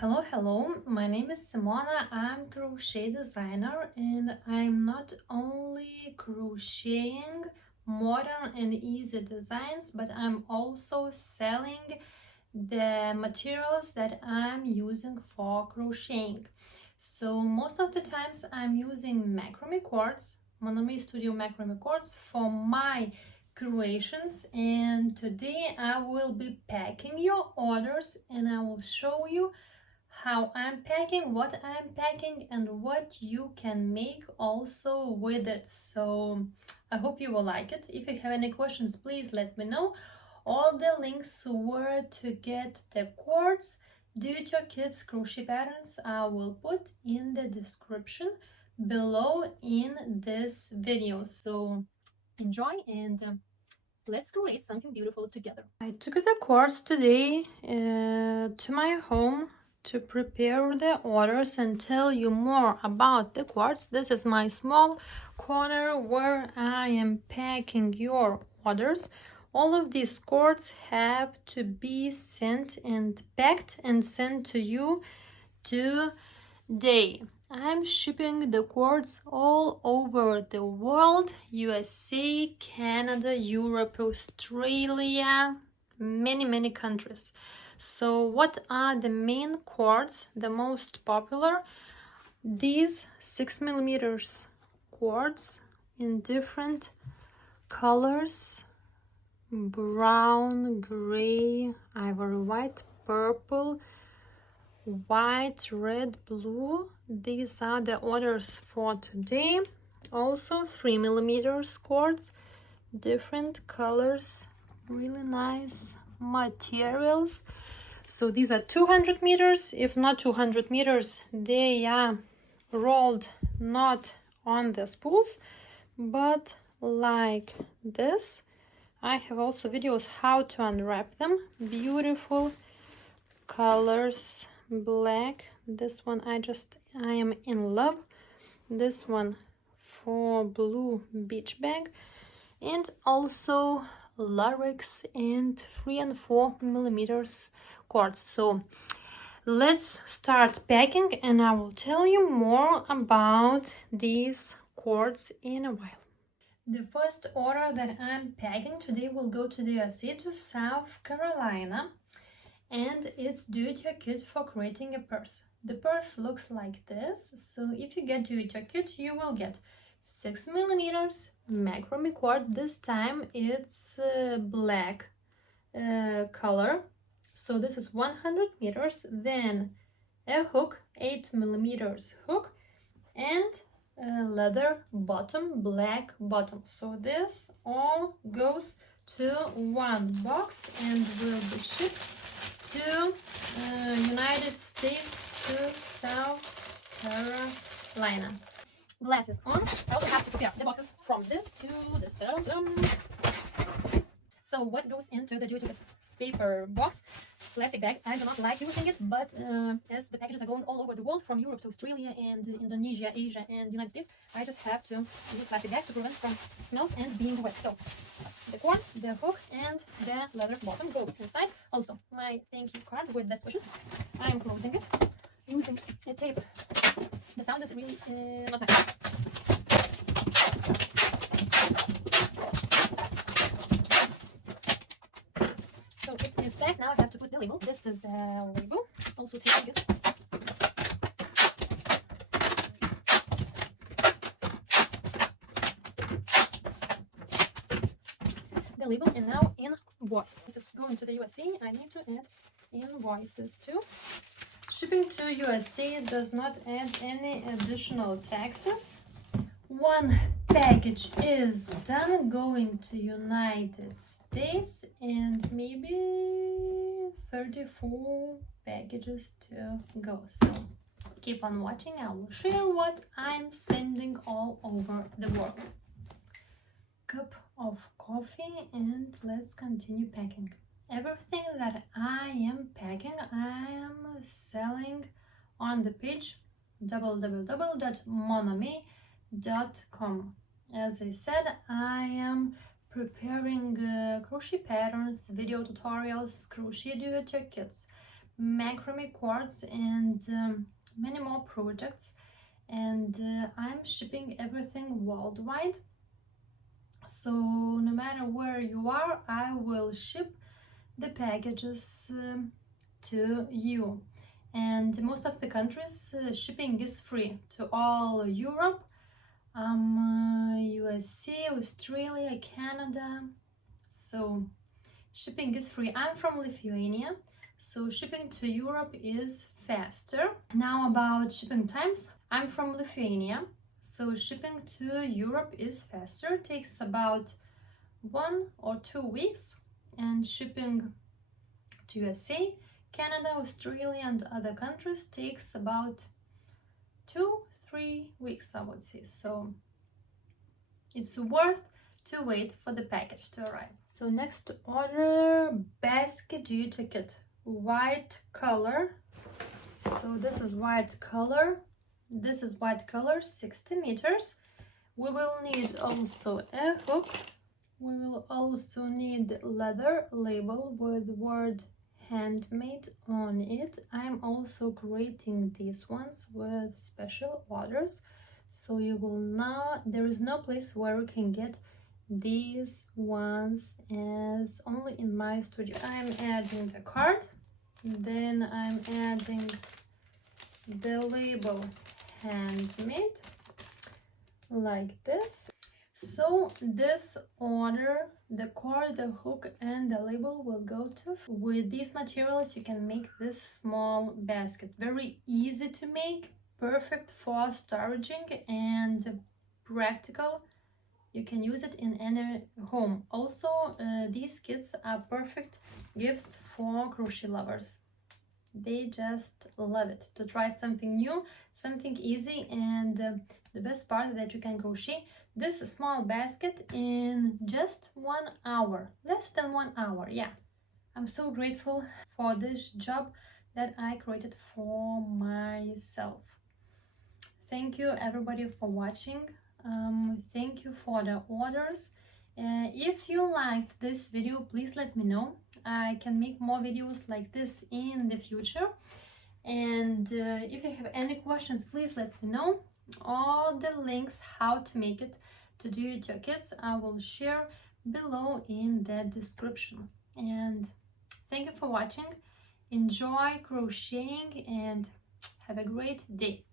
Hello, my name is Simona. I'm crochet designer and I'm not only crocheting modern and easy designs, but I'm also selling the materials that I'm using for crocheting. So most of the times I'm using macrame cords, MonoMey Studio macrame cords for my creations, and today I will be packing your orders and I will show you how I'm packing, what I'm packing, and what you can make also with it. So I hope you will like it. If you have any questions, please let me know. All the links where to get the cords, do-it-your-kids crochet patterns, I will put in the description below in this video. So enjoy and let's create something beautiful together. I took the cords today to my home to prepare the orders and tell you more about the cords. This is my small corner where I am packing your orders. All of these cords have to be sent and packed and sent to you today. I'm shipping the cords all over the world: USA, Canada, Europe, Australia, many countries. So what are the main cords, the most popular? These 6mm cords in different colors: brown, gray, ivory white, purple, white, red, blue. These are the orders for today. Also 3mm cords, different colors, really nice materials. So these are 200 meters. If not 200 meters, they are rolled not on the spools but like this. I have also videos how to unwrap them. Beautiful colors, black. This one I am in love. This one for blue beach bag, and also larynx and 3 and 4mm cords. So let's start packing and I will tell you more about these cords in a while. The first order that I'm packing today will go to the USA, to South Carolina, and it's do-it-your-kit for creating a purse. The purse looks like this. So if you get do-it-your-kit, you will get 6mm macrame cord. This time it's black color. So this is 100 meters. Then a hook, 8mm hook, and a leather bottom, black bottom. So this all goes to one box and will be shipped to United States, to South Carolina. Glasses on. I also have to prepare the boxes from this to this. So what goes into the do-it-yourself paper box? Plastic bag. I do not like using it, but as the packages are going all over the world, from Europe to Australia and Indonesia, Asia and United States, I just have to use plastic bag to prevent from smells and being wet. So the cord, the hook and the leather bottom goes inside. Also my thank you card with best wishes. I am closing it using a tape. The sound is really not nice. So it is back. Now I have to put the label. This is the label. Also taking it. The label, and now invoice. Since it's going to the USA, I need to add invoices too. Shipping to USA does not add any additional taxes. One package is done, going to United States, and maybe 34 packages to go. So keep on watching. I will share what I'm sending all over the world. Cup of coffee, and let's continue packing. Everything that I am packing, I am selling on the page www.monomey.com. As I said, I am preparing crochet patterns, video tutorials, crochet do-it-your-kits, macrame cords and many more products, and I'm shipping everything worldwide. So no matter where you are, I will ship the packages to you. And most of the countries shipping is free to all Europe, USA, Australia, Canada. So shipping is free. I'm from Lithuania, so shipping to Europe is faster. Now about shipping times. I'm from Lithuania, so shipping to Europe is faster. It takes about 1 or 2 weeks, and shipping to USA, Canada, Australia and other countries takes about 2-3 weeks, I would say. So it's worth to wait for the package to arrive. So next order, basket duty kit, white color. So this is white color, this is white color, 60 meters. We will need also a hook. We will also need leather label with word handmade on it. I'm also creating these ones with special orders, so you will know there is no place where you can get these ones as only in my studio. I'm adding the card, then I'm adding the label handmade like this. So this order, the cord, the hook and the label will go to. With these materials you can make this small basket. Very easy to make, perfect for storaging and practical. You can use it in any home. Also, these kits are perfect gifts for crochet lovers. They just love it to try something new, something easy, and the best part is that you can crochet this small basket in just 1 hour, less than 1 hour. Yeah, I'm so grateful for this job that I created for myself. Thank you everybody for watching. Thank you for the orders. If you liked this video, please let me know. I can make more videos like this in the future. And if you have any questions, please let me know. All the links how to make it, to do it your kits, I will share below in the description. And thank you for watching. Enjoy crocheting and have a great day.